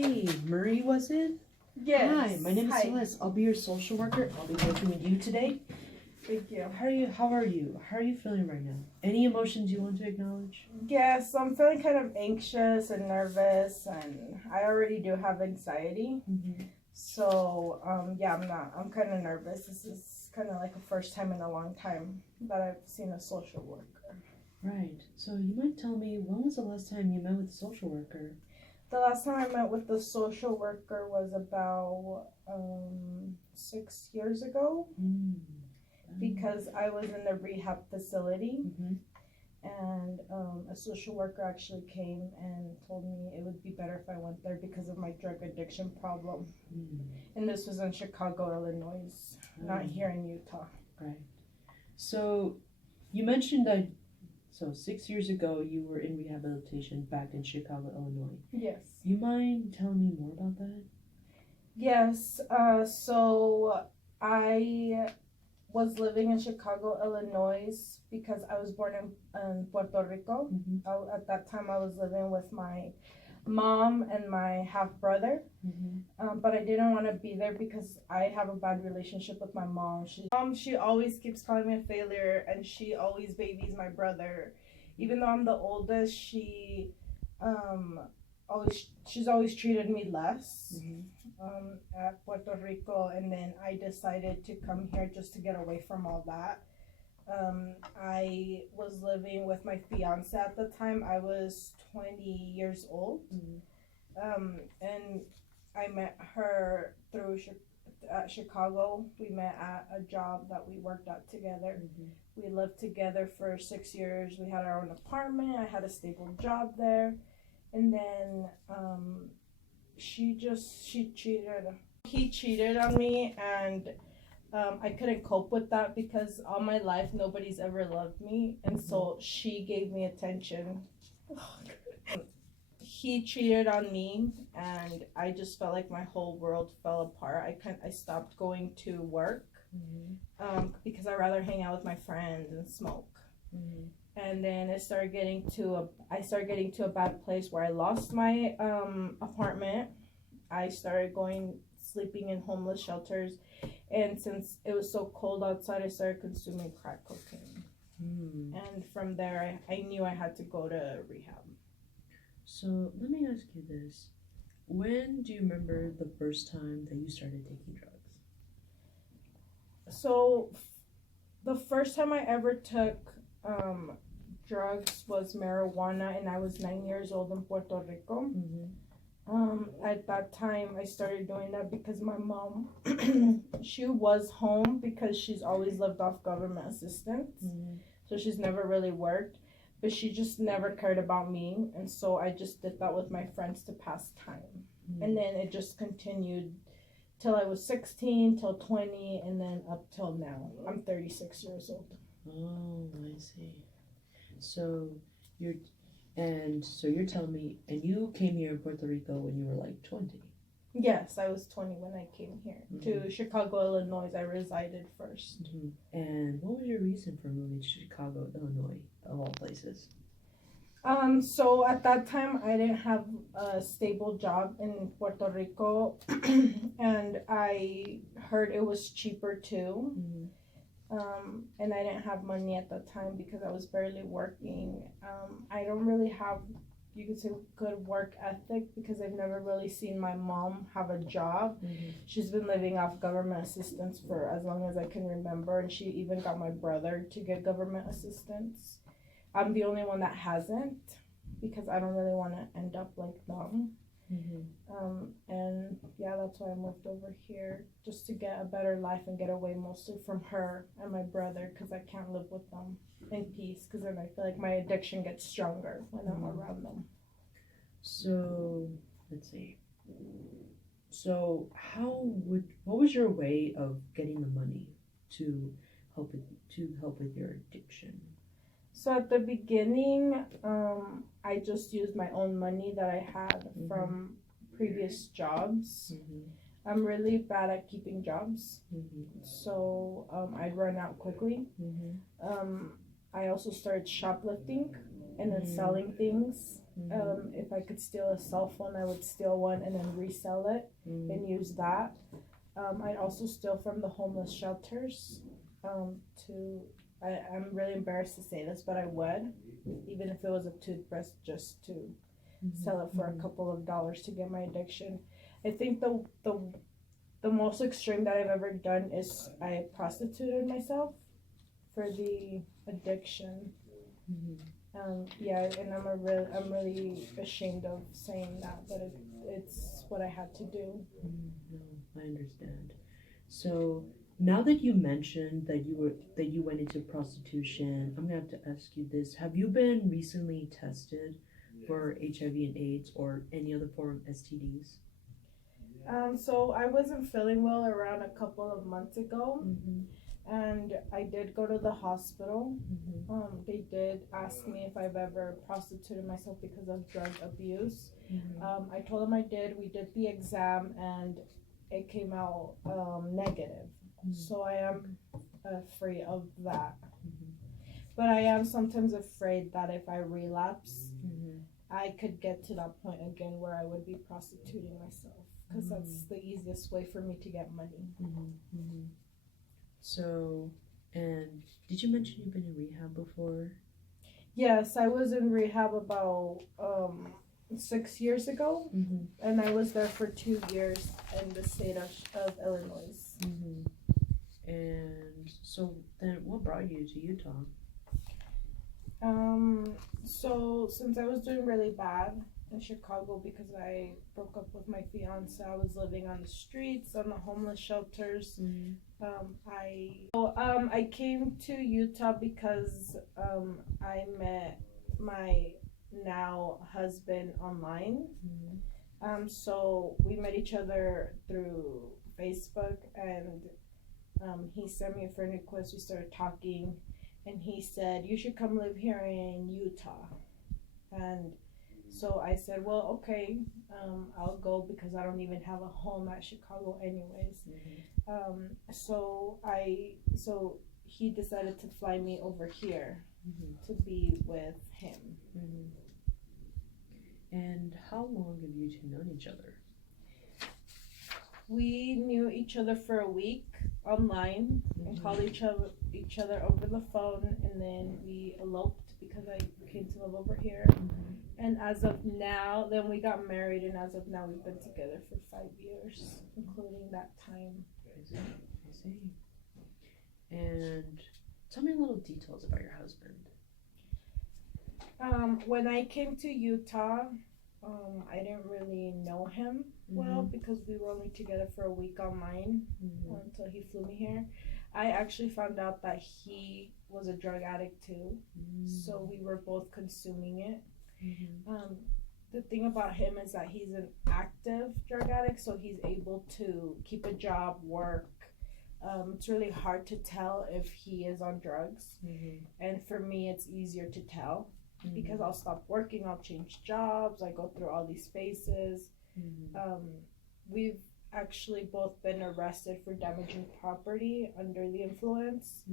Hey, Marie, was it? Yes. Hi, my name is Celeste. I'll be your social worker. I'll be working with you today. Thank you. How are you? How are you feeling right now? Any emotions you want to acknowledge? Yes, I'm feeling kind of anxious and nervous, and I already do have anxiety. Mm-hmm. So, I'm kind of nervous. This is kind of like the first time in a long time that I've seen a social worker. Right. So you might tell me, when was the last time you met with a social worker? The last time I met with the social worker was about 6 years ago, because I was in a rehab facility. Mm-hmm. And a social worker actually came and told me it would be better if I went there because of my drug addiction problem. And this was in Chicago, Illinois, not here in Utah. Right. So you mentioned that, 6 years ago you were in rehabilitation back in Chicago, Illinois. Yes. You mind telling me more about that? Yes. So I was living in Chicago, Illinois, because I was born in Puerto Rico. Mm-hmm. At that time, I was living with my mom and my half brother. Mm-hmm. But I didn't want to be there because I have a bad relationship with my mom. She always keeps calling me a failure, and she always babies my brother. Even though I'm the oldest, she's always treated me less. Mm-hmm. At Puerto Rico, and then I decided to come here just to get away from all that. I was living with my fiance at the time. I was 20 years old. And I met her through Chicago. We met at a job that we worked at together. We lived together for 6 years. We had our own apartment. I had a stable job there. And then he cheated on me, and I couldn't cope with that because all my life nobody's ever loved me, and so she gave me attention. He cheated on me, and I just felt like my whole world fell apart. I stopped going to work because I rather hang out with my friends and smoke. And then I started getting to a bad place where I lost my apartment. I started sleeping in homeless shelters, and since it was so cold outside, I started consuming crack cocaine. And from there, I knew I had to go to rehab. So let me ask you this. When do you remember the first time that you started taking drugs? So the first time I ever took drugs was marijuana, and I was 9 years old in Puerto Rico. At that time, I started doing that because my mom, she was home because she's always lived off government assistance. So she's never really worked, but she just never cared about me. And so I just did that with my friends to pass time. And then it just continued till I was 16, till 20, and then up till now. I'm 36 years old. Oh, I see. So you're telling me, and you came here in Puerto Rico when you were like 20? Yes, I was 20 when I came here to Chicago, Illinois. I resided first. And what was your reason for moving to Chicago, Illinois, of all places? So at that time, I didn't have a stable job in Puerto Rico, and I heard it was cheaper too. And I didn't have money at the time because I was barely working. I don't really have, you could say, good work ethic because I've never really seen my mom have a job. She's been living off government assistance for as long as I can remember, and she even got my brother to get government assistance. I'm the only one that hasn't because I don't really want to end up like them. And yeah, that's why I moved over here, just to get a better life and get away mostly from her and my brother, because I can't live with them in peace, because then I feel like my addiction gets stronger when I'm around them. So let's see. So what was your way of getting the money to help with your addiction? So at the beginning, I just used my own money that I had from previous jobs. I'm really bad at keeping jobs, so I'd run out quickly. I also started shoplifting and then selling things. If I could steal a cell phone, I would steal one and then resell it and use that. I'd also steal from the homeless shelters. I'm really embarrassed to say this, but I would, even if it was a toothbrush, just to sell it for a couple of dollars to get my addiction. I think the most extreme that I've ever done is I prostituted myself for the addiction. And I'm really ashamed of saying that, but it's what I had to do. No, I understand. So now that you mentioned that you went into prostitution, I'm gonna have to ask you this: have you been recently tested for HIV and AIDS or any other form of STDs? So I wasn't feeling well around a couple of months ago, and I did go to the hospital. They did ask me if I've ever prostituted myself because of drug abuse. I told them I did. We did the exam, and it came out negative. So I am free of that. But I am sometimes afraid that if I relapse, I could get to that point again where I would be prostituting myself, because that's the easiest way for me to get money. So, and did you mention you've been in rehab before? Yes, I was in rehab about 6 years ago, and I was there for 2 years in the state of Illinois. And so then what brought you to Utah? So since I was doing really bad in Chicago because I broke up with my fiance, I was living on the streets, on the homeless shelters. I came to Utah because I met my now husband online. So we met each other through Facebook, and he sent me a friend request. We started talking, and he said, "You should come live here in Utah." And so I said, "Well, okay, I'll go because I don't even have a home at Chicago anyways." So he decided to fly me over here to be with him. And how long have you two known each other? We knew each other for a week online and called each other over the phone, and then we eloped because I came to live over here. And as of now, then we got married, and as of now, we've been together for 5 years, including that time. I see. And tell me a little details about your husband. When I came to Utah, I didn't really know him well because we were only together for a week online until he flew me here. I actually found out that he was a drug addict too, so we were both consuming it. The thing about him is that he's an active drug addict, so he's able to keep a job, work. It's really hard to tell if he is on drugs, and for me it's easier to tell because I'll stop working, I'll change jobs, I go through all these phases. We've actually both been arrested for damaging property under the influence.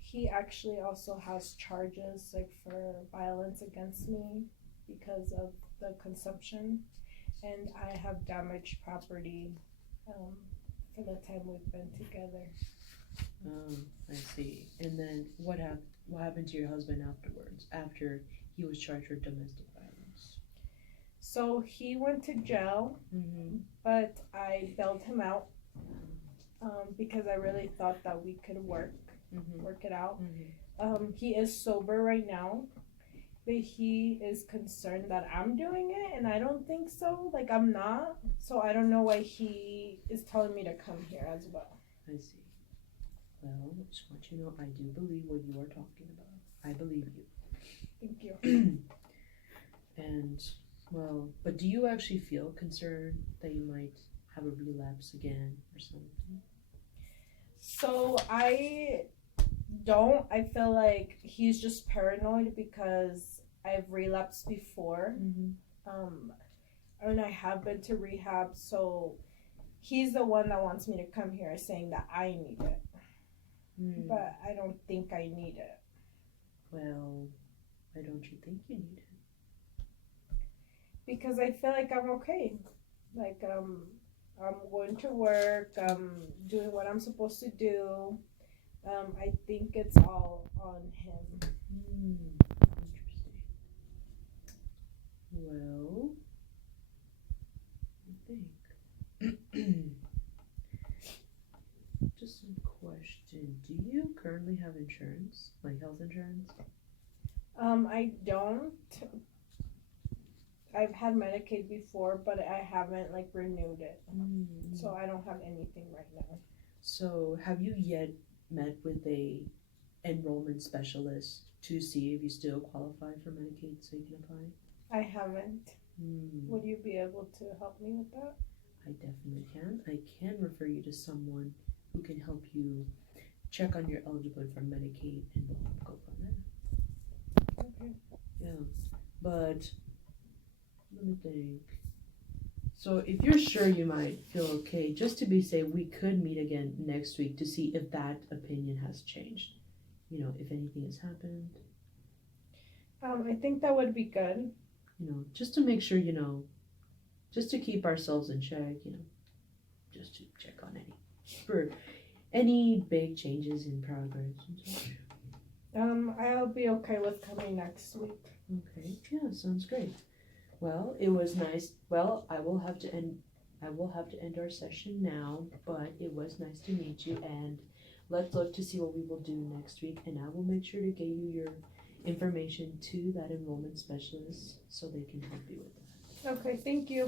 He actually also has charges like for violence against me because of the consumption, and I have damaged property for the time we've been together. I see. And then what happened to your husband afterwards, after he was charged with domestic violence? So he went to jail, but I bailed him out because I really thought that we could work it out. He is sober right now, but he is concerned that I'm doing it, and I don't think so. Like, I'm not. So I don't know why he is telling me to come here as well. I see. Well, I just want you to know I do believe what you are talking about. I believe you. Thank you. And, well, but do you actually feel concerned that you might have a relapse again or something? So I don't. I feel like he's just paranoid because I've relapsed before. And I have been to rehab, so he's the one that wants me to come here saying that I need it. But I don't think I need it. Well, Why don't you think you need it? Because I feel like I'm okay. Like I'm going to work. I'm doing what I'm supposed to do. I think it's all on him. Interesting. Well, I think. Just some question. Do you currently have insurance, like health insurance? I don't. I've had Medicaid before, but I haven't like renewed it, so I don't have anything right now. So, have you yet met with a enrollment specialist to see if you still qualify for Medicaid so you can apply? I haven't. Would you be able to help me with that? I definitely can. I can refer you to someone who can help you check on your eligibility for Medicaid and we'll go from there. Okay. Yeah, but let me think. So if you're sure you might feel okay, just to be safe, we could meet again next week to see if that opinion has changed. You know, if anything has happened. I think that would be good. You know, just to make sure, you know, just to keep ourselves in check, you know, just to check on for any big changes in progress and such. I'll be okay with coming next week. Okay, yeah, sounds great. Well, it was nice. Well, I will have to end our session now, but it was nice to meet you and let's look to see what we will do next week and I will make sure to get you your information to that enrollment specialist so they can help you with that. Okay, thank you.